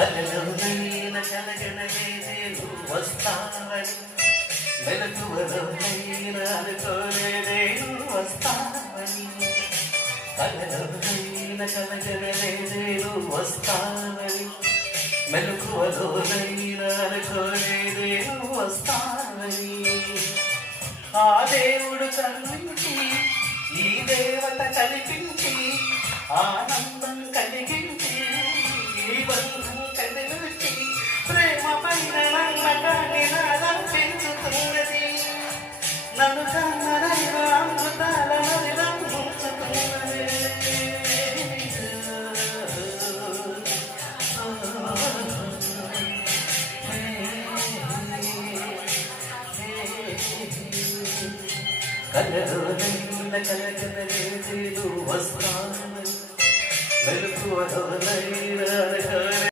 కలలోనైనా కలగనలేదే నువ్వు వస్తావని, మెలకువలోనైనా అనుకోలేదే నువ్వు వస్తావని. కలలోనైనా కలగనలేదే నువ్వు వస్తావని, మెలకువలోనైనా అనుకోలేదే నువ్వు వస్తావని. ఆ దేవుడు కరుణించి ఈ దేవత కనిపించి ఆనందం కలిగించి ఈ బంధం కదిలించి ప్రేమ పైన నమ్మకాన్ని నాదం పెంచుతున్నది. నన్ను కన్నరైన అమృతాల నదిలం ముంచుతున్నది. కలలోనైనా కలగ